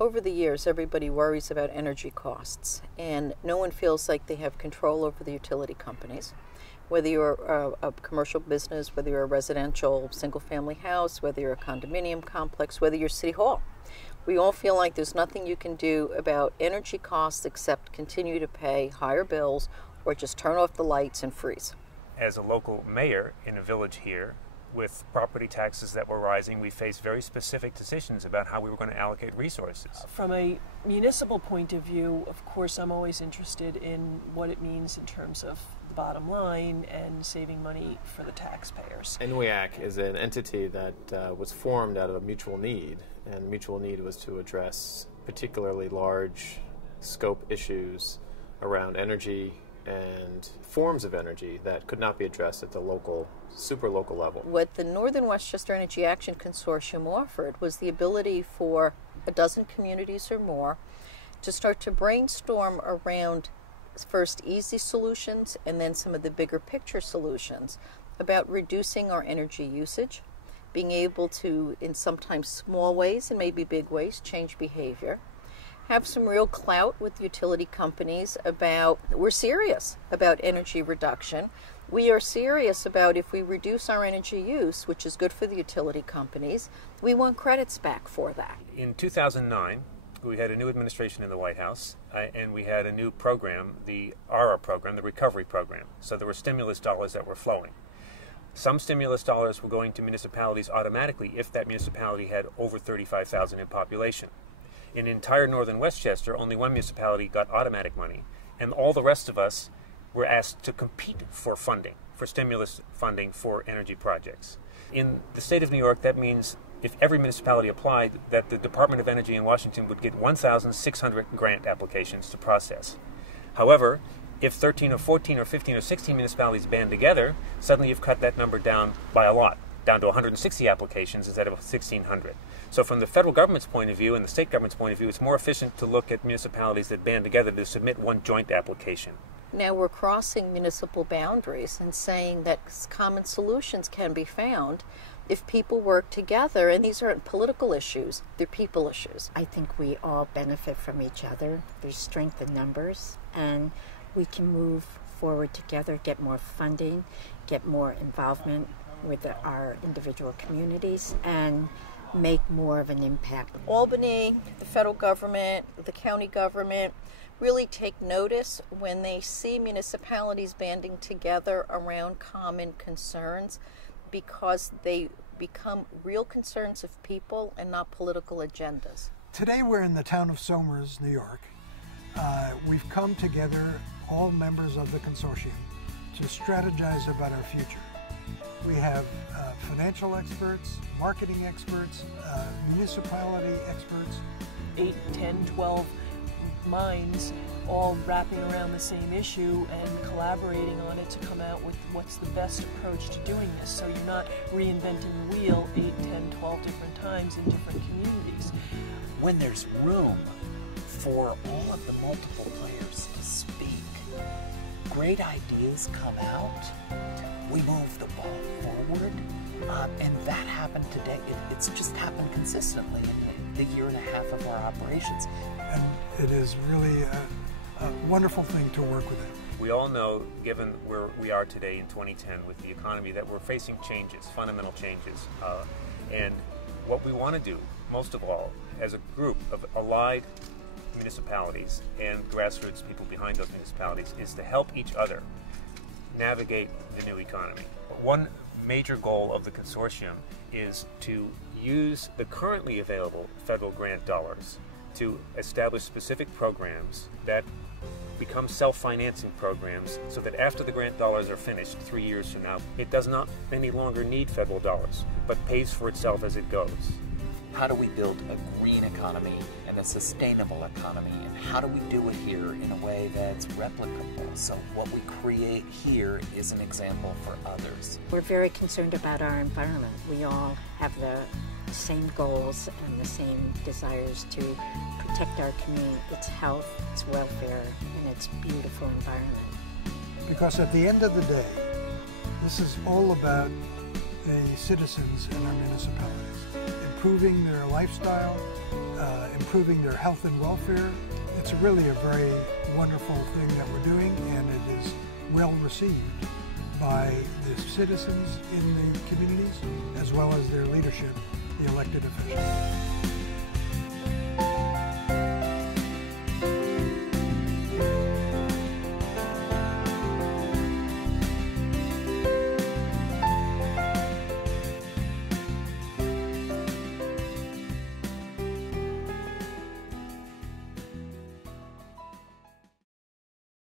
Over the years, everybody worries about energy costs, and no one feels like they have control over the utility companies. Whether you're a commercial business, whether you're a residential single-family house, whether you're a condominium complex, whether you're City Hall, we all feel like there's nothing you can do about energy costs except continue to pay higher bills or just turn off the lights and freeze. As a local mayor in a village here, with property taxes that were rising, we faced very specific decisions about how we were going to allocate resources. From a municipal point of view, of course, I'm always interested in what it means in terms of the bottom line and saving money for the taxpayers. NWEAC is an entity that was formed out of a mutual need, and mutual need was to address particularly large scope issues around energy and forms of energy that could not be addressed at the local, super local level. What the Northern Westchester Energy Action Consortium offered was the ability for a dozen communities or more to start to brainstorm around first easy solutions and then some of the bigger picture solutions about reducing our energy usage, being able to, in sometimes small ways and maybe big ways, change behavior, have some real clout with utility companies about, we're serious about energy reduction. We are serious about if we reduce our energy use, which is good for the utility companies, we want credits back for that. In 2009, we had a new administration in the White House, and we had a new program, the ARA program, the recovery program. So there were stimulus dollars that were flowing. Some stimulus dollars were going to municipalities automatically if that municipality had over 35,000 in population. In entire northern Westchester, only one municipality got automatic money, and all the rest of us were asked to compete for funding, for stimulus funding for energy projects. In the state of New York, that means if every municipality applied, that the Department of Energy in Washington would get 1,600 grant applications to process. However, if 13 or 14 or 15 or 16 municipalities band together, suddenly you've cut that number down by a lot, down to 160 applications instead of 1,600. So from the federal government's point of view and the state government's point of view, it's more efficient to look at municipalities that band together to submit one joint application. Now we're crossing municipal boundaries and saying that common solutions can be found if people work together, and these aren't political issues, they're people issues. I think we all benefit from each other. There's strength in numbers, and we can move forward together, get more funding, get more involvement with our individual communities, and make more of an impact. Albany, the federal government, the county government really take notice when they see municipalities banding together around common concerns, because they become real concerns of people and not political agendas. Today we're in the town of Somers, New York. We've come together, all members of the consortium, to strategize about our future. We have financial experts, marketing experts, municipality experts. 8, 10, 12 minds all wrapping around the same issue and collaborating on it to come out with what's the best approach to doing this. So you're not reinventing the wheel 8, 10, 12 different times in different communities. When there's room for all of the multiple players to speak, great ideas come out, we move the ball forward, and that happened today. It's just happened consistently in the year and a half of our operations. And it is really a wonderful thing to work with it. We all know, given where we are today in 2010 with the economy, that we're facing changes, fundamental changes. And what we want to do, most of all, as a group of allied municipalities and grassroots people behind those municipalities, is to help each other navigate the new economy. One major goal of the consortium is to use the currently available federal grant dollars to establish specific programs that become self-financing programs, so that after the grant dollars are finished 3 years from now, it does not any longer need federal dollars, but pays for itself as it goes. How do we build a green economy and a sustainable economy? And how do we do it here in a way that's replicable? So what we create here is an example for others. We're very concerned about our environment. We all have the same goals and the same desires to protect our community, its health, its welfare, and its beautiful environment. Because at the end of the day, this is all about the citizens in our municipalities, improving their lifestyle, improving their health and welfare. It's really a very wonderful thing that we're doing, and it is well received by the citizens in the communities as well as their leadership, the elected officials.